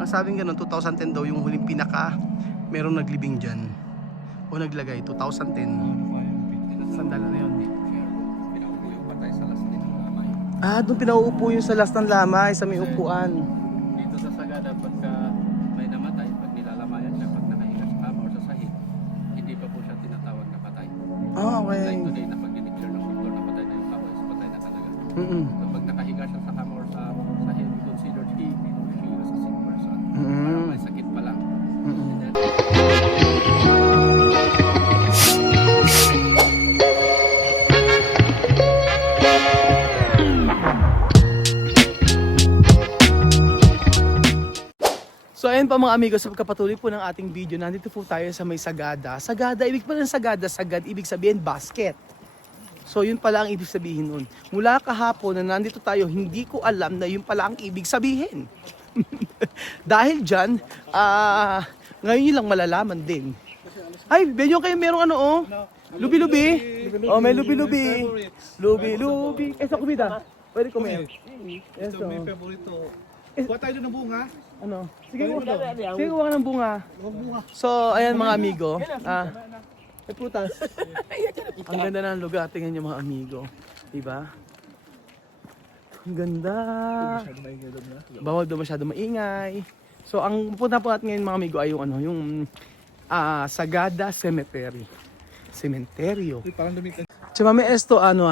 Ang sabing ganun, 2010 daw yung huling pinaka merong naglibing dyan. O naglagay, 2010. Sandala na yun. Ah, doon pinauupo yung sa last ng lamay, sa may upuan. Dito sa Sagada, pagka may namatay, pag nilalamayan siya, pag nakahiga sa kama or sa sahig, hindi pa po siya tinatawag na patay. Ah, okay. Like today, na pag dineclare ng doktor na patay na yung tao, is patay na talaga. So pag nakahiga siya sa kama or sa sahig, considered he or she as a sick person. Parang may sakit pa lang. And then, So ayun pa mga amigos, sa pagkapatuloy po ng ating video, nandito po tayo sa may Sagada. Sagada, ibig pala ng Sagada, sagad, ibig sabihin basket. So yun pala ang ibig sabihin nun. Mula kahapon na nandito tayo, hindi ko alam na yun pala ang ibig sabihin. Dahil dyan, ngayon yun lang malalaman din. Ay, benyo kayo merong ano oh. Lubi-lubi. Oh, may lubi-lubi. Lubi-lubi. Sa kumida. Pwede kumain. Yes, Ito may favorito. Kuha tayo doon ng bunga. Ano? Sige, kuha ka ng bunga. So, ayan mga amigo. May putas. Ang ganda ng lugar. Tingnan niyo mga amigo. Diba? Ang ganda. Bawal daw masyado maingay. So, ang punta po natin ngayon mga amigo ay yung ano, yung Sagada Cemetery. Cementerio. Parang dumitan. Tsaka may esto ano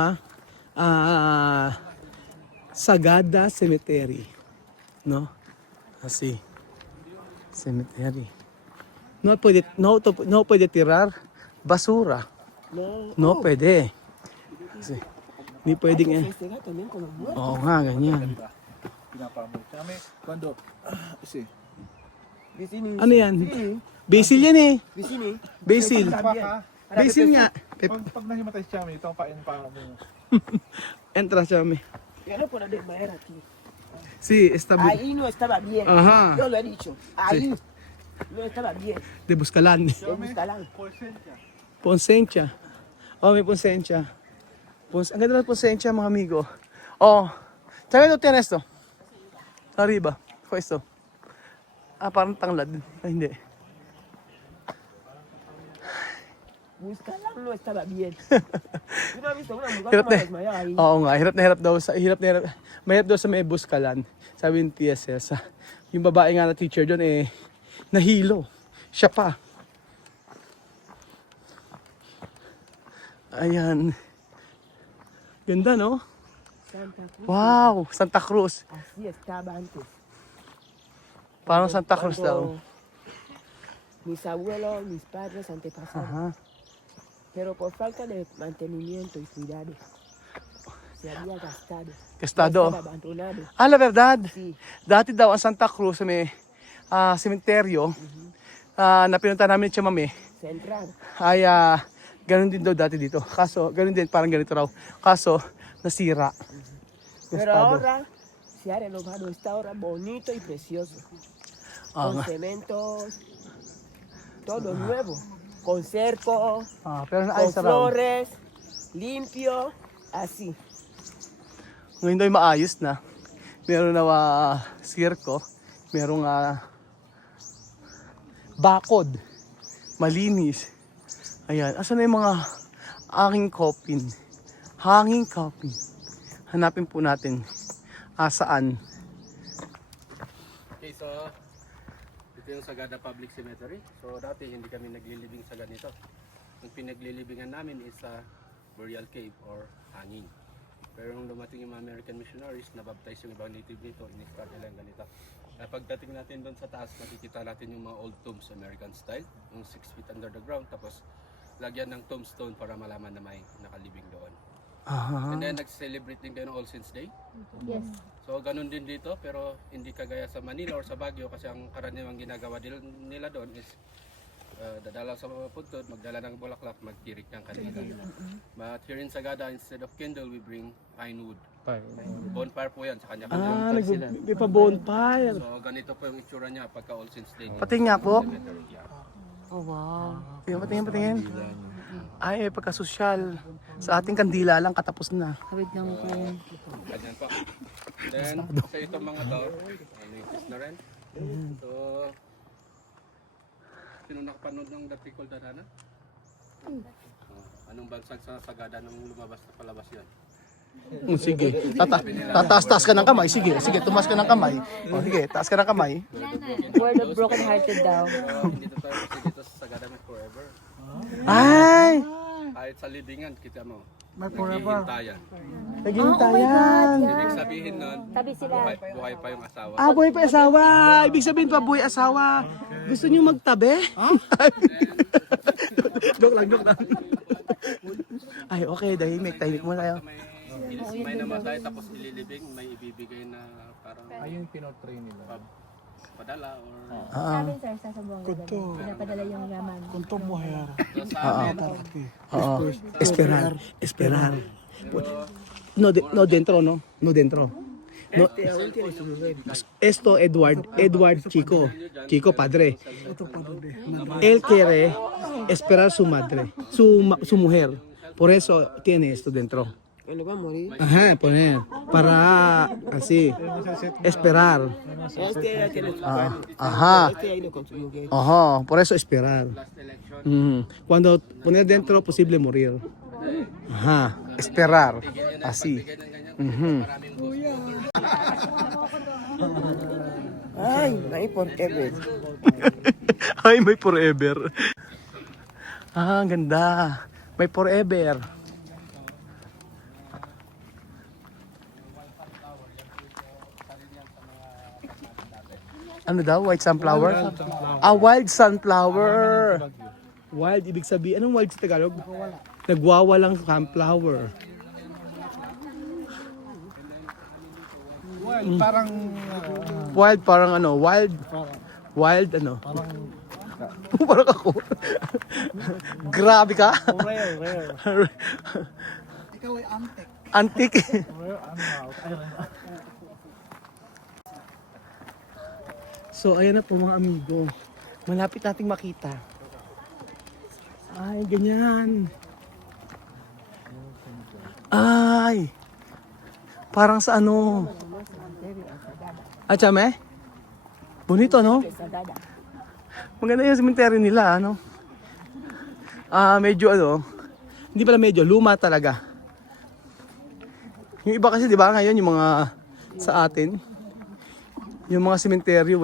Sagada Cemetery. No? Kasi cemetery. No pwede tirar basura. No pwede. Kasi hindi pwedeng Oo nga, ganyan. Pinapamot kami. Quando? Kasi. Ano yan? Basil yan eh. Basil. Baka. Basil nga. Pag nahimatay si Chami, ito ang pain pa mo. Entra Chami. Ya no por de madera aquí. Sí, está bien. Ahí no estaba bien. Ajá. Yo lo he dicho. Ahí no estaba bien. De Buscalan. De Buscalan. Ponsensya. Oh, may ponsensya. Ang ganda ng ponsensya mga amigo. Oh. Tsaka ito tienes to. Arriba. Questo. Parang tanglad. Ay, hindi. Buscalan no estaba bien. Yo no he visto una mujer Hirap que na. desmayaba ahí. Oo nga, hirap daw sa mahirap daw sa may Buscalan. Sabi ni Tia Cesa. Yung babae nga na teacher doon nahilo. Siya pa. Ayan. Ganda no? Santa Cruz. Wow, Santa Cruz. Así estaba antes. Parang Santa Cruz daw. Cuando mis abuelos, mis padres, antepasados. Aha. Pero por falta de mantenimiento y cuidado, se había gastado. Gastado. Estaba abandonado. La verdad. Sí. Dati daw ang Santa Cruz sa may sementeryo na pinunta namin si Mami Central. ay ganun din daw dati dito. Kaso, ganun din, parang ganito raw. Kaso, nasira. Pero Gastado. ahora se ha renovado, está ahora bonito y precioso. Ah, Con nga. cementos, todo nuevo. Con cerco, Pero con naayos na raw. flores, limpio, así. Ngayon daw ay maayos na. Meron na sirko. Merong bakod. Malinis. Ayan. Asan na yung mga aking coffin? Hanging coffin. Hanapin po natin. Saan? okay, so ito yung Sagada Public Cemetery. So dati hindi kami naglilibing sa ganito. Ang pinaglilibingan namin is sa burial cave or hanging. Pero nung dumating yung mga American missionaries, nabaptize yung ibang native dito, in-start nila yung ganito. Pagdating natin doon sa taas, makikita natin yung mga old tombs, American style, yung 6 feet under the ground, tapos lagyan ng tombstone para malaman na may nakalibing doon. And then nag-celebrate din kayo ng All Saints Day. Yes. So ganun din dito, pero hindi kagaya sa Manila or sa Baguio, kasi ang karaniwang ginagawa nila doon is dadala sa mga puntod, magdala ng bulaklak, magtirik ng kanila. But here in Sagada, instead of candle, we bring pine wood. Bonfire po yan, sa kanya-kanya. May pa bonfire. So ganito po yung itsura niya pagka All Saints Day. Patingin nga po. Cemetery. Oh wow. Patingin. Ay, pagkasosyal. Sa ating kandila lang katapos na. Habit lang po. Ganyan po. Then, sa itong mga to, na rin. So, sino nakapanood ng The Pickle Danana? Anong bansag sa Sagada nung lumabas na palabas yan? Sige. Tataas-taas ka ng kamay. Sige, tumas ka ng kamay. O, sige, taas ka ng kamay. Word of broken hearted daw. Hindi to tayo kasi dito sa Sagada may forever. Ay! Kahit sa libingan, kita mo. May forever. Naghihintayan. Naghintayan. Ibig sabihin nun, Tabi sila. buhay pa yung asawa. Ah, buhay pa asawa. Ibig sabihin pa buhay asawa. Gusto niyo magtabi? Joke lang. Ay, okay. Tahimik muna tayo. May namatay tapos ililibing, may ibibigay na parang Ayun pinotrain nila. padala or Sabi sir, sa Sabuanga gabi. Pinapadala yung yaman. Kuntong muher. so, sa amin. Oo. Esperar. No dentro, no? No dentro. No. Esto Edward Chico padre. Él quiere esperar su madre, su mujer. Por eso tiene esto dentro. Ano ba, morir? Ajá, poner para así esperar. Ajá. Ajá, por eso esperar. Cuando poner dentro posible morir. Ajá, esperar. Así. Ay, may forever. Ay, may forever. Ah, ang ganda. May forever. Ano daw? White sunflower? Ah, wild sunflower. Wild, ibig sabihin. Anong wild sa Tagalog? Nagwawalang sunflower. Well, parang Wild, parang ano? Wild, ano? Parang ako. Grabe ka. rare. Ikaw ay antique. Antique. Rare animal. So, ayan na po mga amigo. Malapit nating makita. Ay, ganyan. Ay. Parang sa ano. Chame? Bonito, no? Maganda yung cemetery nila, ano? Medyo ano. Hindi pala medyo, luma talaga. Yung iba kasi, di ba, ngayon yung mga sa atin, yung mga sementeryo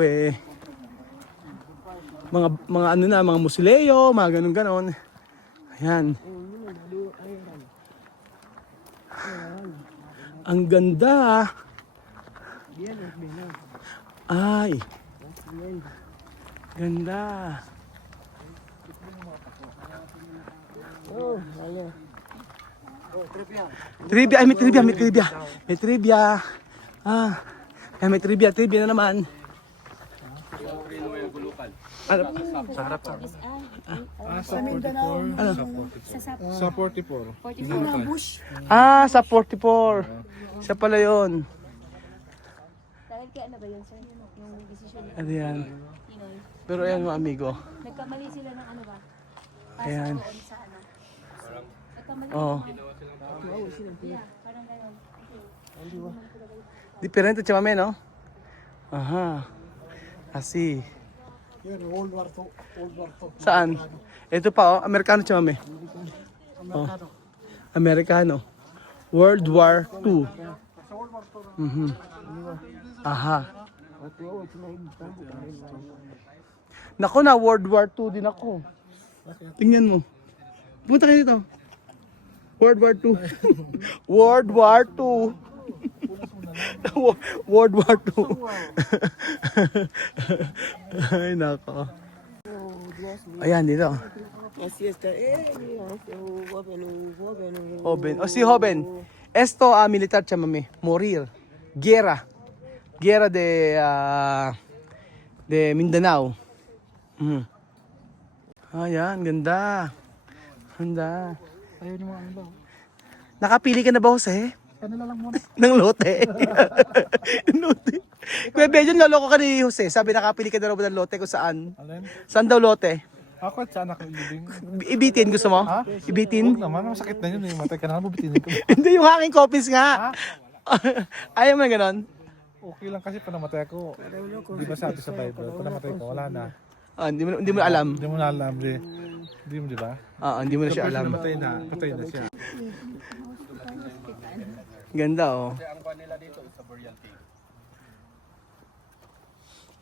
mga ano na, mga musileo, mga ganun-ganon. Ayan. Ang ganda. Ay. Ganda. Oh, ayan. Trivia, ay may trivia. Ay may trivia na naman. Ano? Sa 44. Sa 44. Sa 44. Siya pala yun. Dahil kaya ano ba yun sir? Yung decision ni Ano yan? Pinoy. Pero ayan mga amigo. Nagkamali sila ng ano ba? Ayan. Doon sa ano. Nagkamali. Oh. Yeah, parang gano'n. Diferente chamame, no? Aha. Asi. World War II. Saan? Ito pa, oh. Amerikano chamame. Oh. Amerikano. World War II. Aha. Nako na, World War II din ako. Tingnan mo. Punta kayo dito. World War II. World War II. World War II. Ay, nako. Ayan, dito. Hoben. O si Hoben. Esto militar chamame. Morir. Guerra. Guerra de Mindanao. Ayan, ganda. Ganda. Ayaw ni mga ano daw. Nakapili ka na ba, Jose? Kanila lang muna. Ng lote. Lote. Kuya Bejon, naloko ka ni Jose. Sabi nakapili ka na raw ba ng lote kung saan? Alin? Saan daw lote? Ako at saan ako ilibing? Ibitin, gusto mo? Ha? Ibitin? Huwag naman, masakit na yun eh. Matay ka na, bubitinin ko. Hindi, yung hanging copies nga. Ayaw mo na ganon? Okay lang kasi pag namatay ako, di ba sabi sa Bible, pag namatay ka, wala na. Ah, hindi mo alam. Hindi mo na alam, di mo, di ba? Hindi mo na siya alam. Patay na siya. Ganda oh. Kasi ang kuha nila dito is sa burial cave.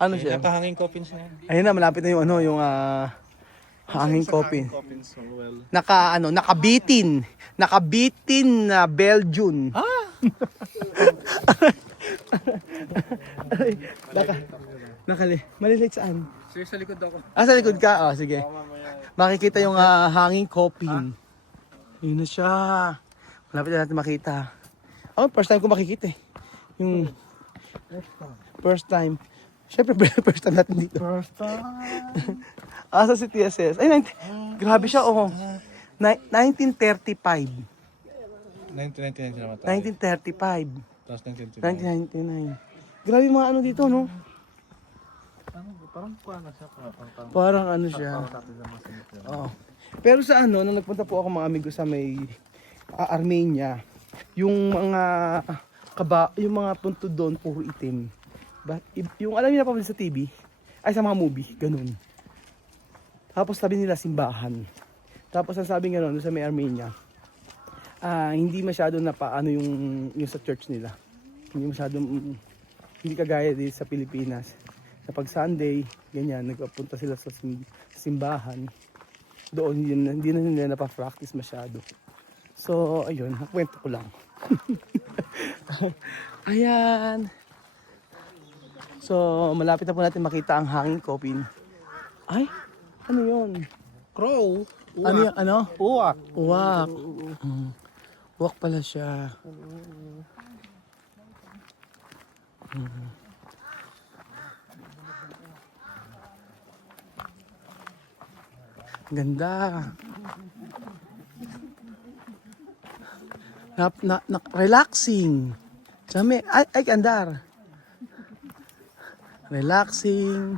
Ano siya? Napahanging coffins na yan. Ayun na, malapit na yung hanging coffin. Coffins, well. Nakabitin na Belgian. Malilit saan? Sir, sa likod ako. Sa likod ka? Sige. Makikita yung hanging coffin. Yun na siya. Malapit na natin makita. First time ko makikita eh. Yung first time. Siyempre, first time natin dito. First time. Sa CTSS. Grabe siya, 1935. 1999 namatay. 1935. Tapos 1999. 1929. Grabe yung mga ano dito, no? Parang kuha na siya. Parang ano siya. Oo. Pero sa nung nagpunta po ako mga amigo sa may Armenia, yung mga yung mga punto doon puro itim. Yung alam niyo na pa sa TV, ay sa mga movie, ganun. Tapos sabi nila simbahan. Tapos ang sabi nga doon sa may Armenia, hindi masyado na paano yung sa church nila. Hindi masyadong hindi kagaya dito sa Pilipinas. Sa pag Sunday, ganyan, nagpapunta sila sa simbahan. Doon hindi na nila napa-practice masyado. So, ayun, kwento ko lang. Ayan. So, malapit na po natin makita ang hanging coffin. Ay, ano yun? Crow. Ano yan? Ano? Uwak. Uwak. Uwak pala siya. Ganda. Relaxing. Sami, ay gandar. Relaxing.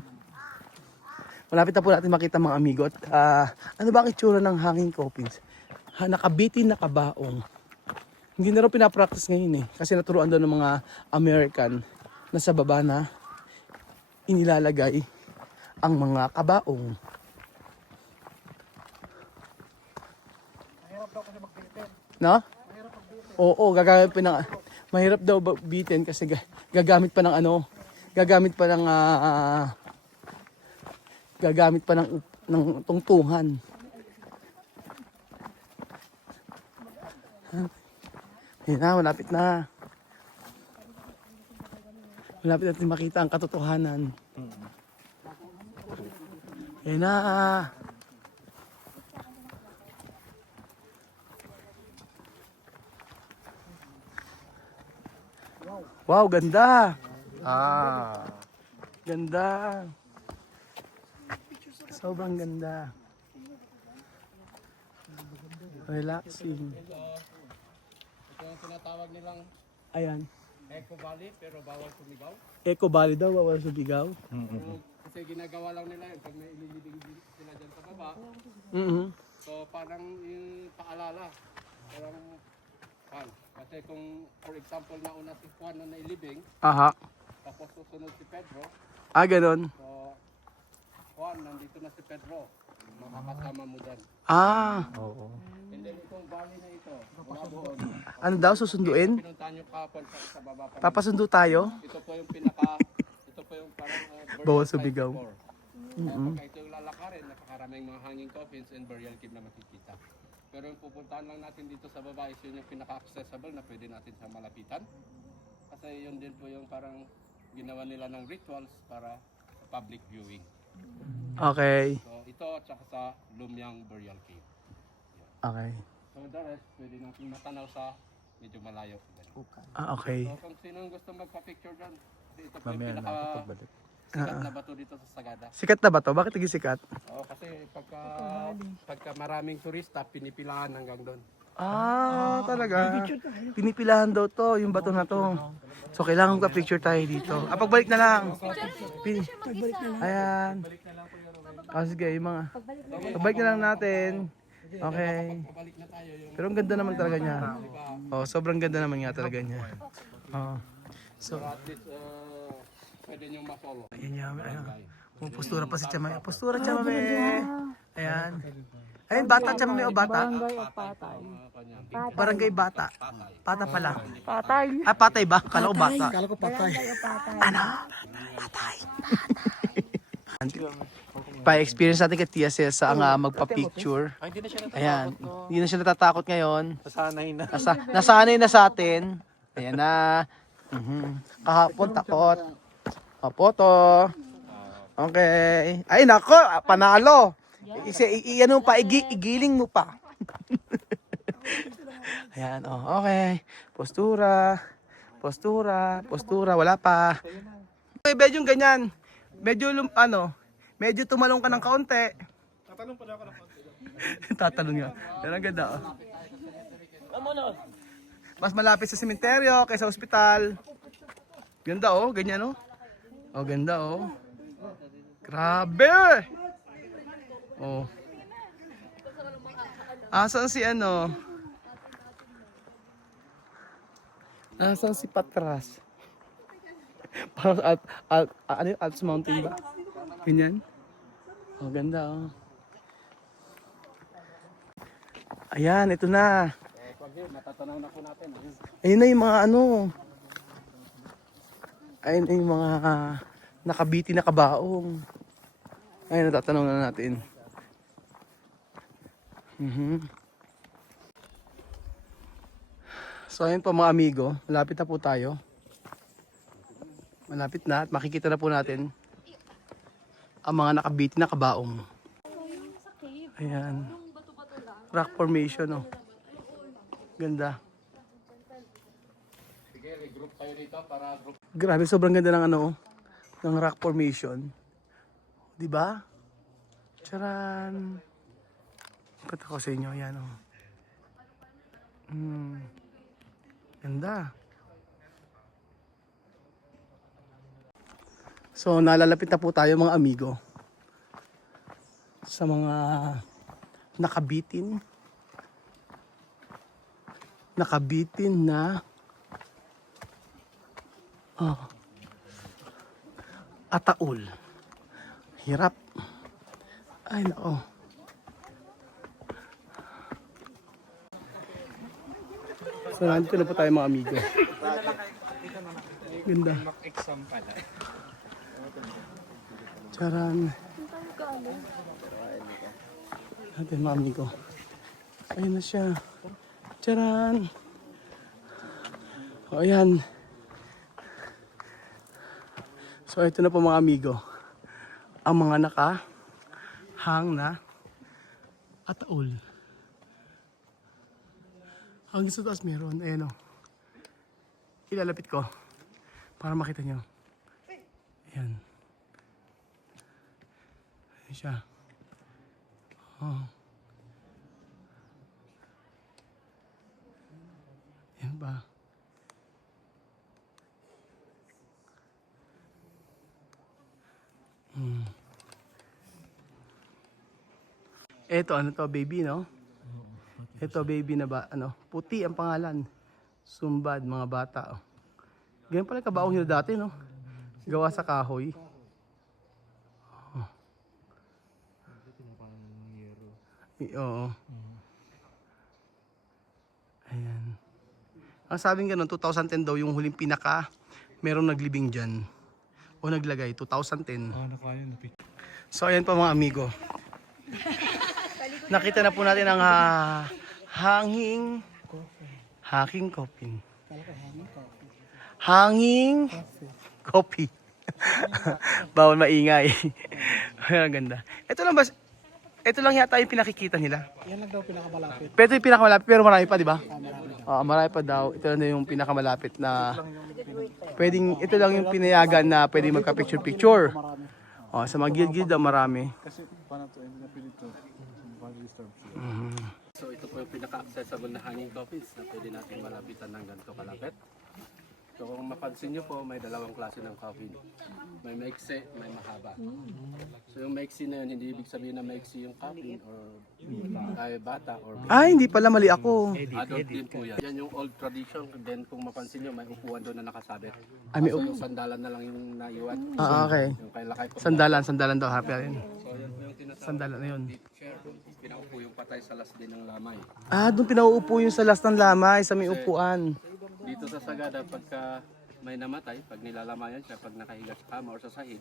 Malapit na po natin makita mga amigo. At, ano ba ang itsura ng hanging coffins? Nakabitin, nakabaong. Hindi na rin pinapractice ngayon eh. Kasi naturuan daw ng mga American na sa baba na inilalagay ang mga kabaong. No? Oo, mahirap daw bitin kasi gagamit pa ng tungtungan. Yan na, malapit na. Malapit natin makita ang katotohanan. Yan na. Wow, ganda. Ganda. Sobrang ganda. Relaxing. Ito yung tinatawag nilang Ayan. Eco Valley pero bawal sumigaw. Eco Valley daw, bawal sumigaw. Kasi ginagawa lang nila yun pag may ililibing sila dyan sa baba. So parang yung paalala. Parang kasi kung for example nauna si Juan na nailibing, Aha. tapos susunod si Pedro. Ganon. So Juan, nandito na si Pedro. Makakasama mo dyan. Oo. And then itong valley na ito, wala doon. Ano daw, susunduin? Pinuntahan yung kapon sa baba pa. Papasundo tayo? Ito po yung parang Bawal burial site sumigaw. before. Pagka ito yung lalakarin, napakaraming mga hanging coffins and burial cave na makikita. Pero yung pupuntahan lang natin dito sa baba is yun yung pinaka-accessible na pwede natin sa malapitan. Kasi yun din po yung parang ginawa nila ng rituals para sa public viewing. Okay. So ito at saka sa Lumyang Burial Cave. Okay. So the rest, pwede natin matanaw sa medyo malayo. Okay. So kung sinong gusto magpa-picture dyan, ito po yung sikat na bato dito sa Sagada. Sikat na ba to? Bakit naging sikat? Kasi pagka maraming turista, pinipilahan hanggang doon. Talaga. Pinipilahan daw to, yung bato na to. So kailangan ka picture tayo dito. Pagbalik na lang. Ayan. Sige, yung mga. Pagbalik na lang natin. Okay. Pabalik na tayo yung Pero ang ganda naman talaga niya. Sobrang ganda naman nga talaga niya. So, At least, pwede nyo ma-follow. ayan niya, postura pa si Chamay. Postura, Chamay. Ayan. Ayun, bata, Chamay, o bata? Barangay o patay? Barangay bata. Pata pala. Patay. Ah, patay ba? Kala ko bata. Kala ko patay. Barangay o patay. Ano? Patay. Pa-experience natin kay Tia Cesa ang magpa-picture. Ay, hindi na siya natatakot. Ayan. Hindi na siya natatakot ngayon. Nasanay na. Nasanay na sa atin. Ayan na. Kahapon takot. Foto. Okay. Ay nako, panalo. Ano pa, igiling mo pa. Ayan, oh, okay. Postura. Postura, wala pa. Okay, medyo ganyan. Medyo medyo tumalong ka ng kaunti. Tatalong pa na ako ng konti. Tatalong nga. Pero ang ganda, oh. Mas malapit sa sementeryo kaysa ospital. Ganda, oh. Ganyan, oh. Oh, ganda, oh. Grabe! Oh. Asan si Asan si Patras? Parang ano yung Alps Mountain ba? Ganyan? Oh, ganda, oh. Ayan, ito na. Natatanaw na po natin. Ayun na yung mga ayun na yung mga nakabiti na kabaong. Ayun, natatanong na natin. So ayun po mga amigo, malapit na po tayo. Malapit na at makikita na po natin ang mga nakabiti na kabaong. Ayan. Rock formation, oh. Ganda. Sige, regroup kayo dito para group. Grabe, sobrang ganda ng ng rock formation. 'Di ba? Charan. Kata ko sa inyo, yan, oh. Ganda. So, nalalapit na po tayo mga amigo sa mga nakabitin na ataul. Hirap. Ay, nako. So, nandito na po tayo mga amigo. Ganda. Exam pala. Charan. Natin mga amigo. Ayun na siya. Charan. O, ayan. So, ito na po mga amigo. Ang mga nakahang na ataul. Hanggang sa taas meron. Ayan, o. Ilalapit ko para makita nyo. Ayan. Ayan siya. Oh. Ayan ba? Ito, ano to, baby, no? Ito, baby na ba, puti ang pangalan. Sumbad, mga bata, oh. Ganyan pala kabaong nyo dati, no? Gawa sa kahoy. Oh. Oo. Ayan. Ang sabing ganun, 2010 daw yung huling pinaka merong naglibing dyan. O naglagay, 2010. Nakuha yun. So ayan pa mga amigo. Nakita na po natin ang hanging coffin. Hanging coffee. Bawal maingay. Ang ganda. Ito lang yata yung pinakikita nila. Yan lang daw pinakamalapit. Pero ito yung pinakamalapit, pero marami pa, di ba? Marami pa daw. Ito lang yung pinakamalapit na pwedeng, ito lang yung pinayagan na pwedeng magka-picture-picture. Sa mga gilid-gilid daw marami. Kasi paano to, hindi na pinito. So ito po yung pinaka-accessible na hanging coffins na pwede natin malapitan ng ganito kalapit. So kung mapansin nyo po, may dalawang klase ng coffin. May maiksi, may mahaba. So yung maiksi na yun, hindi ibig sabihin na maiksi yung coffin or ay bata or Hindi pala, mali ako. adult din po yan. Yan yung old tradition. Then kung mapansin nyo, may upuan doon na nakasabit. May So yung sandalan na lang yung naiwan. Okay. Yung kay lakay po. Sandalan daw, happy rin. So yan po yung tinatawag. Sandalan na yun. Chair, doon pinaupo yung patay sa last din ng lamay. Doon pinauupo yung sa last ng lamay, sa may upuan. Dito sa Sagada, pagka may namatay, pag nilalamayan siya, pag nakahiga sa kama or sa sahig,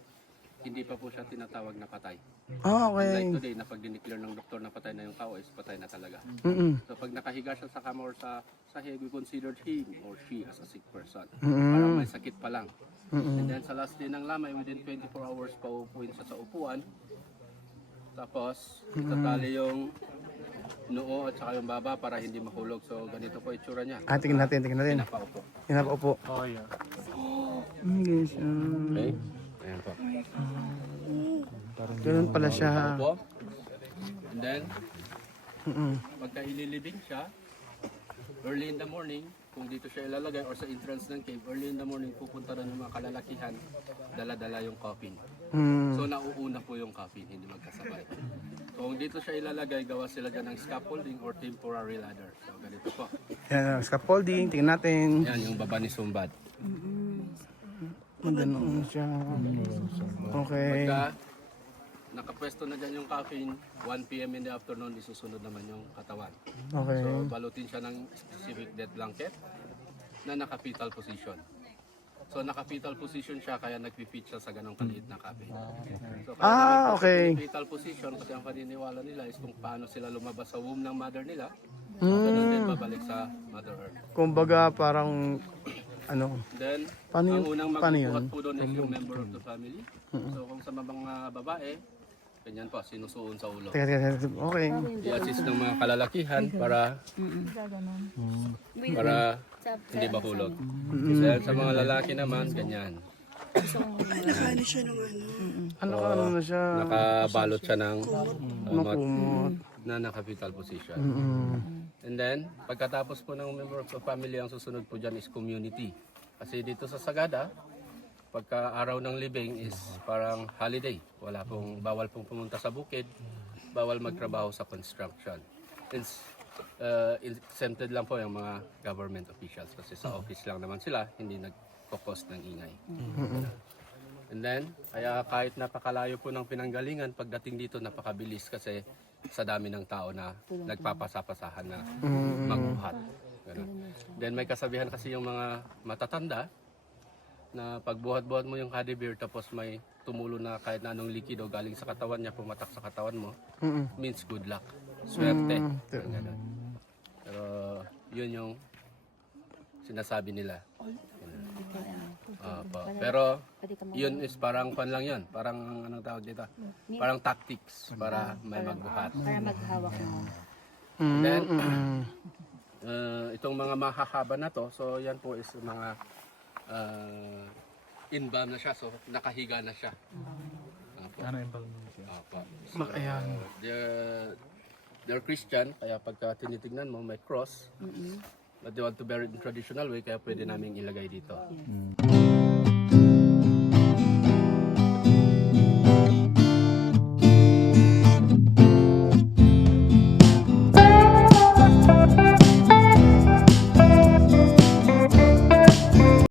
hindi pa po siya tinatawag na patay. Okay. Like today, na pag dineclare ng doktor na patay na yung tao, is patay na talaga. So pag nakahiga siya sa kama or sa sahig, we considered him or she as a sick person. Parang may sakit pa lang. And then sa last day ng lamay, within 24 hours pa uupuin siya sa upuan. Tapos, itatali yung noo at saka yung baba para hindi mahulog. So ganito po itsura niya. Tingnan natin. Pinapaupo. Pinapaupo. Oh, yeah. Guys, Okay? Ayan po. ganun pala siya. Opo. And then, pagka ililibing siya, early in the morning, kung dito siya ilalagay or sa entrance ng cave, early in the morning pupunta na ng mga kalalakihan, dala-dala yung coffin. So nauuna po yung coffin, hindi magkasabay. So kung dito siya ilalagay, gawa sila dyan ng scaffolding or temporary ladder. So ganito po. Yan, scaffolding, tingnan natin. Yan yung baba ni Sumbad. Ganun siya. Okay. Pagka nakapwesto na dyan yung coffin, 1 p.m. in the afternoon, isusunod naman yung katawan. Okay. So balutin siya ng specific death blanket na naka-fetal position. So naka-fetal position siya kaya nagpi-fit siya sa ganong kaliit na coffin. So kaya okay. fetal position kasi ang paniniwala nila is kung paano sila lumabas sa womb ng mother nila, ganun din babalik sa Mother Earth. Kumbaga parang Then, Paano ang yun? unang Paano magbubuhat yun? po doon is yung member of the family. So kung sa mga babae, ganyan po, sinusuon sa ulo. teka. Okay. I-assist ng mga kalalakihan para hindi mahulog. Dahil sa mga lalaki naman, ganyan. Ano na siya? Nakabalot siya ng Makumot. na naka-fetal position. And then, pagkatapos po ng member of the family, ang susunod po dyan is community. Kasi dito sa Sagada, pagka araw ng libing is parang holiday. Bawal pong pumunta sa bukid, bawal magtrabaho sa construction. Exempted lang po yung mga government officials kasi sa office lang naman sila, hindi nagpo-cost ng ingay. And then, kaya kahit napakalayo po ng pinanggalingan, pagdating dito napakabilis kasi sa dami ng tao na nagpapasapasahan na magbuhat. Ganun. Then may kasabihan kasi yung mga matatanda na pagbuhat-buhat mo yung Cadi bear tapos may tumulo na kahit na anong likido galing sa katawan niya pumatak sa katawan mo, means good luck. Swerte. Ganun. Pero yun yung sinasabi nila. Pero yun is parang pan lang yun. Parang anong tawag dito? Parang tactics para may magbuhat. Para maghawak mo. Then, itong mga mahahaba na to, so yan po is mga inbound na siya, so nakahiga na siya. Ano yung bang So, they're Christian, kaya pagka tinitignan mo, may cross. But they want to bury it in traditional way, kaya pwede namin ilagay dito.